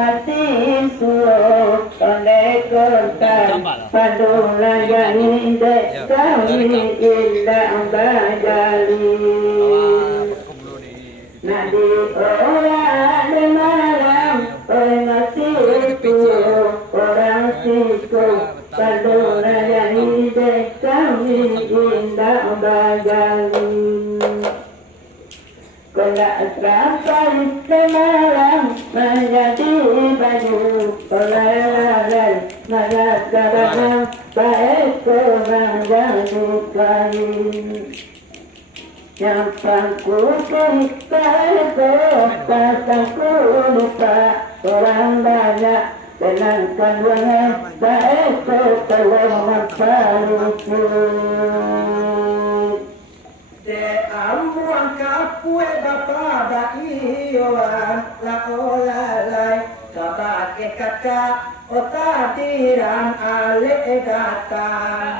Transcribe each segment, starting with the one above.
masih suruh oleh kota Padulaya inde kami indah bajali Nadi orang di malam masih suruh orang siku Padulaya inde kami indah bajali Kola sampai semalam menjadi baju oleh malas karena baik menjadi kain yang pangku kita itu pasangku lupa orang banyak dengan kandungan baik tolong paruku de ambuang kapue bapa da ioan la ola lai kabake kata ota dirang ale datang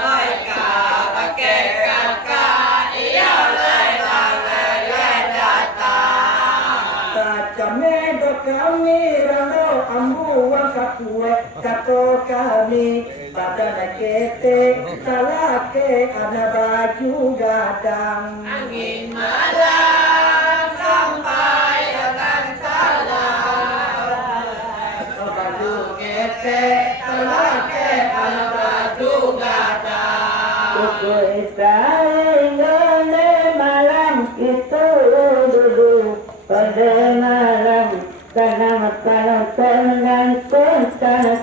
ai kabake kaka ia lai lai datang kacame do kami rando ambuang kapue kato kami pada nakete salake ada baju gadang angin malam sampai akan salam baju kete salake ada baju gadang Buku istana malam itu dulu pada malam karena makan dengan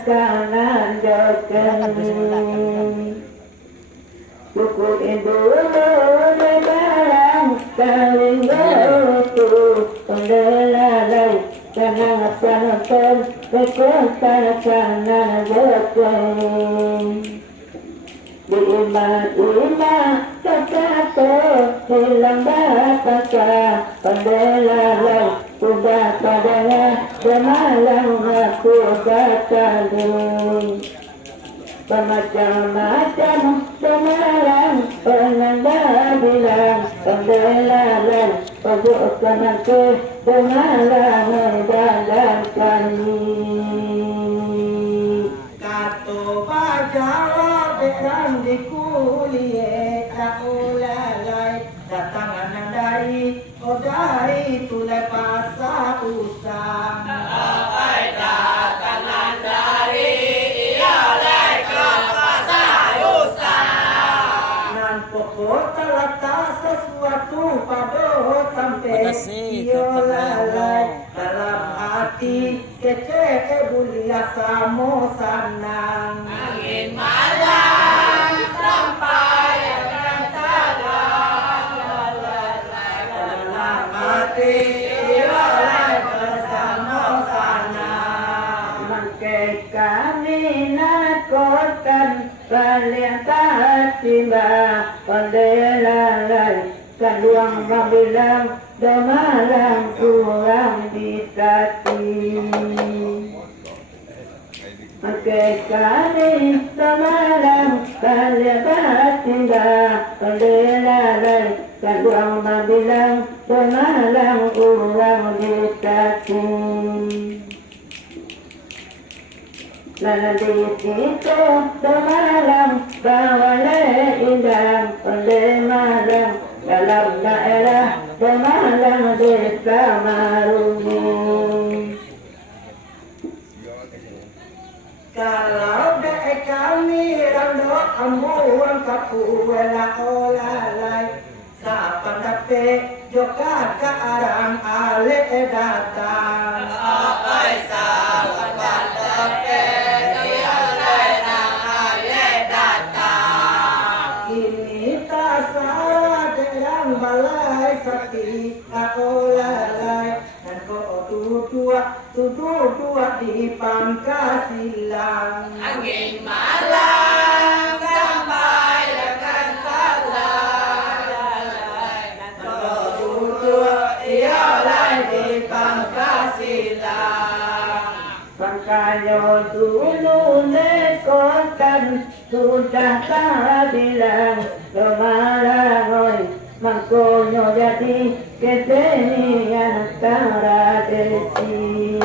kanan jokan buku itu malam saling itu pada malam karena makan dengan kanan jokan Ima katato hilang bahasa pendelah sudah padanya semalam aku katakan Macam-macam semalam penanda bilang pendelah pojokkan aku semalam dalam kami Kato bajawa dan di kuliah ulalai datangan dari dari tulai pasar usang ai datangan dari ialai ke pasar usang nan pokok terletak sesuatu pada sampai iolalai dalam hati kece bulia samo sanang angin malam sampai akan salam dalam hati ialai bersama sana mangkai kami nakutkan kalian tak tiba pendelalai kaluang mabilang damalang kurang ditati mangkai kami semalam kalian tak tiba pendelalai kaluang mabilang damalang kurang ditati Lala di situ semalam bawale indah pada malam dalam daerah semalam desa Marungu. Kalau dek kami rando ambuan kapuela olalai sapan dape joka ke arang ale datang ai salam dape ialai ale datang Kini tak salah dengan balai sakti olalai dan kau duduk di Pangkasilang angin malam sampai akan salam duduk ialai di Pangkasilang Pangkayo dulu nekotan sudah tak bilang kemalangoy mangkonyo jadi kesenian antara desi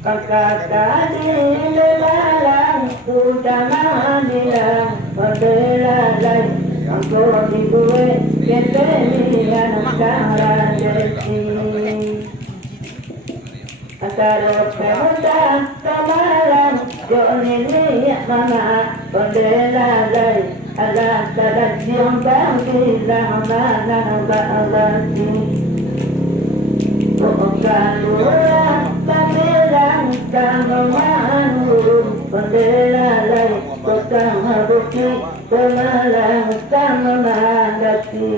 kakak tadi lebaran sudah madilang berbelalai aku di gue ketemian sekarang jadi Antara pemuda semalam Jonini mama berbelalai ada siang bagi zaman bawasi bukan orang panggilan kamu manu berbelalai bersama bukti semalam sama mandati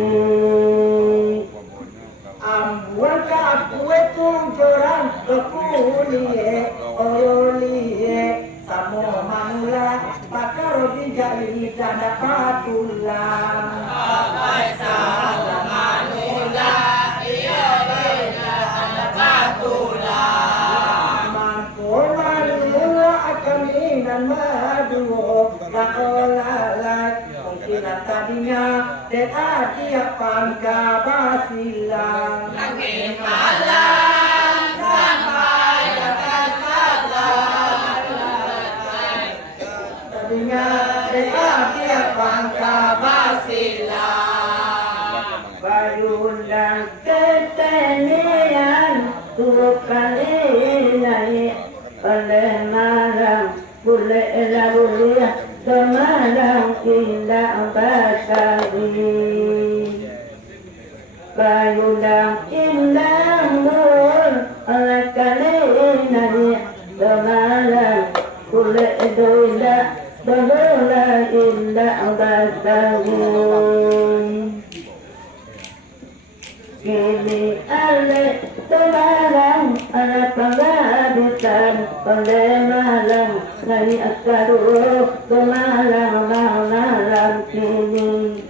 Ambuan kue tujuran kekuliye oyoliye samo manula pakaro dijali dada patulang Amai sama manula iya beda ada patulang Mangko manula akan minan maduo kaolalai mungkin tadinya tiap pangka basilang Langit malam sampai akan salam tadinya tiap pangka basilang Bayundang ketenian turut kali nyanyi oleh malam boleh lalu semalam indah bakali Bayundang indah nur oleh kali nyanyi semalam boleh indah Bahala indah bakali Kini ale sebarang anak penghabisan pada malam Nari akaru semalam malam kini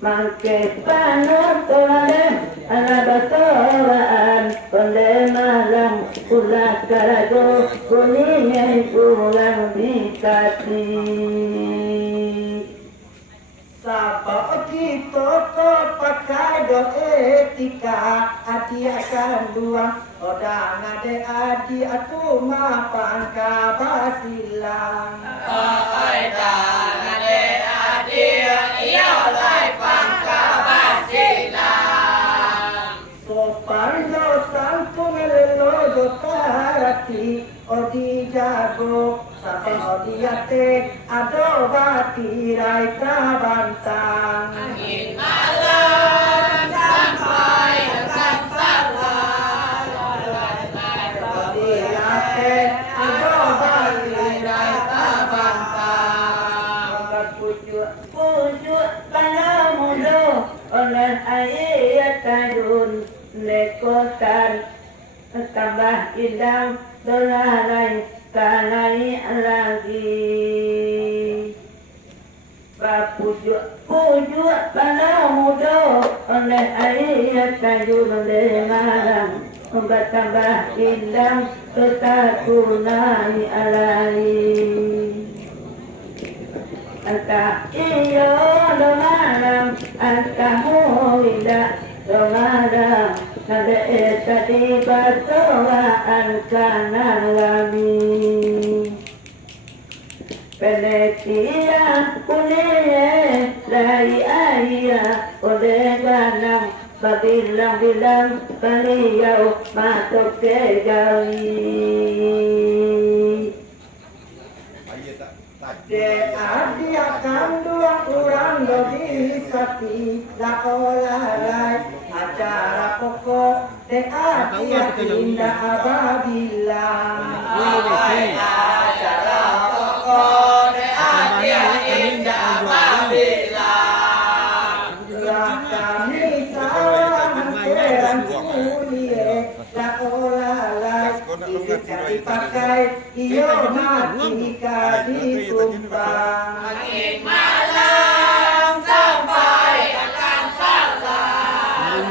Mangke panur tuan anak basawaan pada malam Ulas karajo kuningnya pulang dikati Sapa kita pakai do etika ati akan dua odang ade adi atu mapan kabasilang Oi tangane adir iya lai pangka basilang Sopan do sangkung lelo do tarati odi jago Sapa odi ate ado batirai kabantang Angin malam sampai akan salam Odi ate ado batirai kabantang Pujuk tanah muda oleh ayat tajun lekotan tambah indah dolalai kanai lagi pujuk tanah muda oleh ayat tajun malam tambah indah tetakunai alai Anta iyo do malam anta muida do malam nade tadi batoa ankana lami Penetia kuliye lai ayah oleh ganang Babilang-bilang beliau masuk ke gali De adi akan dua orang dogi sapi la olalai acara pokok de adi indah ababila acara pokok de adia indah babila kami salam keran kuliye la olalai jadi pakai iyo mati kaditumpang Angin malam sampai akan salam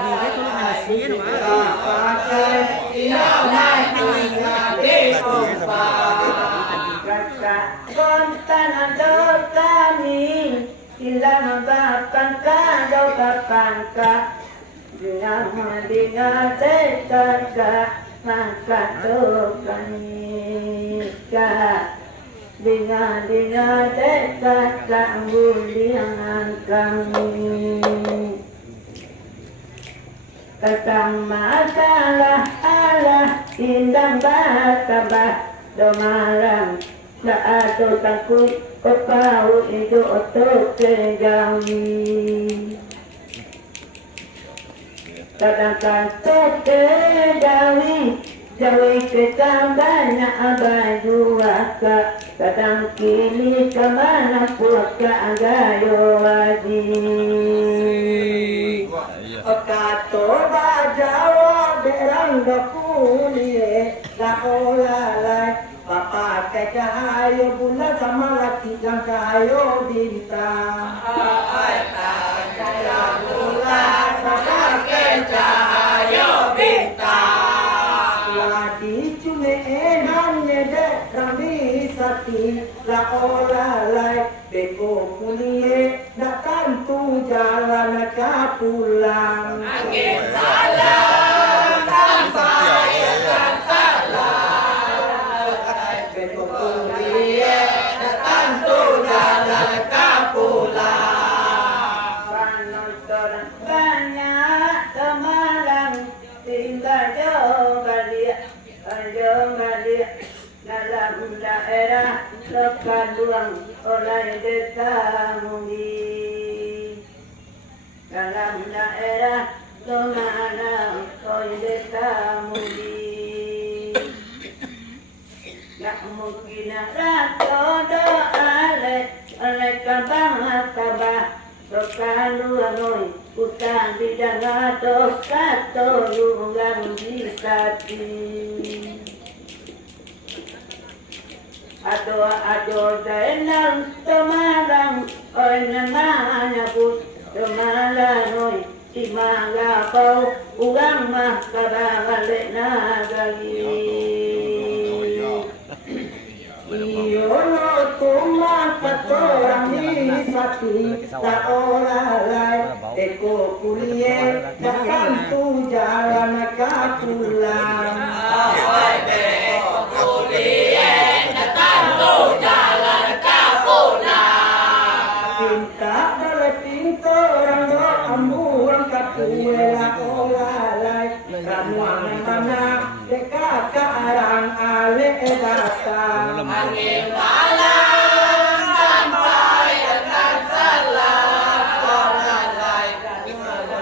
pakai iya mati kaditumpang kata kontan ado kami hilang batang kadau kapangka dengan teka maka tokanika dina dekat bulian kami Katang masalah Allah indang batabah domalang saat takut kepau itu otot kejami Katakan terkejawi Jawi ketambahnya abah juaka Kadang kini kemana puaka agayo wajib Kato bajawa berang dokulie La olalai Papa kecahayo bunda sama laki yang kayo bintang Kaya bulan Papa kecahayo bintang Ladi cune enan nyedek rami sati La olalai Beko kulie Datang tu jalan ke pulang Angin salam sampai akan salam Beko kulie Datang tu jalan ke pulang Panonton banyak temalang tinggal jauh balik dalam daerah Lokaluang oleh desa Mudi dalam daerah Lomalang oleh desa Mudi nak mungkin rato doa oleh kabah Lokaluang utang bidang dosa tolungan disati Ado daenang temalang oi namanya pun temalang oi imaga pau uang mah kabalik nagali iyo no tuma patorang isati ta olalai eko kulie takkan tu jalan kapulang Pinta dale pinto rando ambuang kapuela olalai Ramuan mana deka karang ale datang Angin malam sampai akan salam Olalai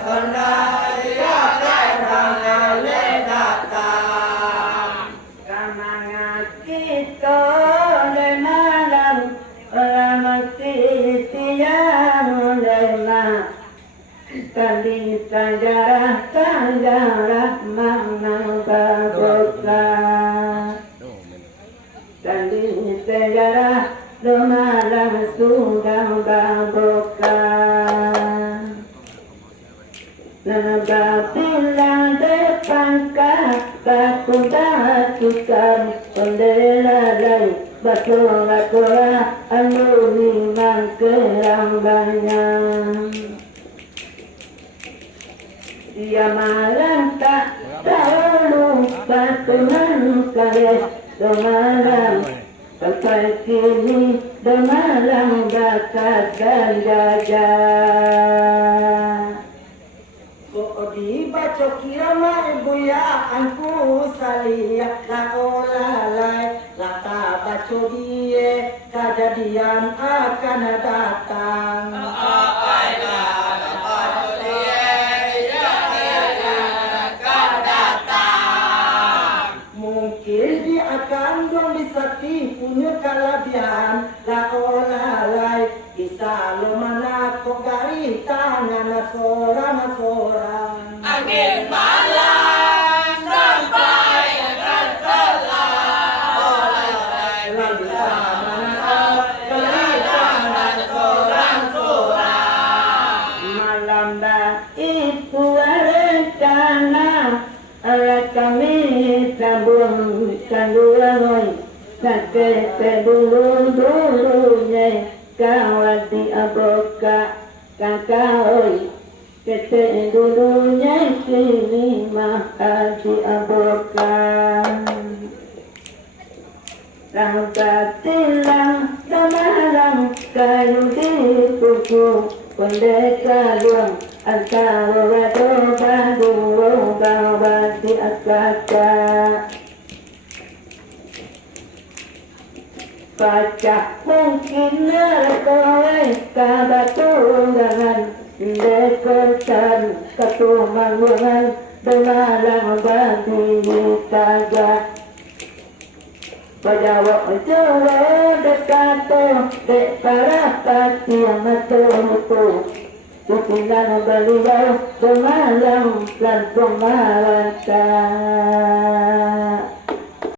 Kondai karang ale datang Kamanga kita de malam Kali sejarah mana bagoka Kali sejarah domalang sudah bagoka Naga bilang depan kakak tukar Pendela lain Bakola anu memang kerang banyak Dia malam tak tahu batuan kaya Domalang sampai kini Domalang bakat dan gajah Kok dibaca kirama ibu ya anku salia La olalai la baca dia kejadian akan datang akan dong bisa punya kelebihan la olalai bisa lo mana kok gari tangan nasoran Angin malam sampai akan salam Olalai bisa mana gari tangan soran malam dah itu rencana ala kami tabung kandulangoy sakete dulunya kawat di aboka kakaoy kete dulunya kini mah diabulkan. Rangka tilang samalang kayu di tuku pendeka luang antara wado bandung bawa di akaka. Baca mungkin nerkowe kabaturangan dekotan ketumangan bemalang bagi kagak. Pajawa jawa dekato dek para pati amatoto tukilan baliwau bemalang lan pemarata.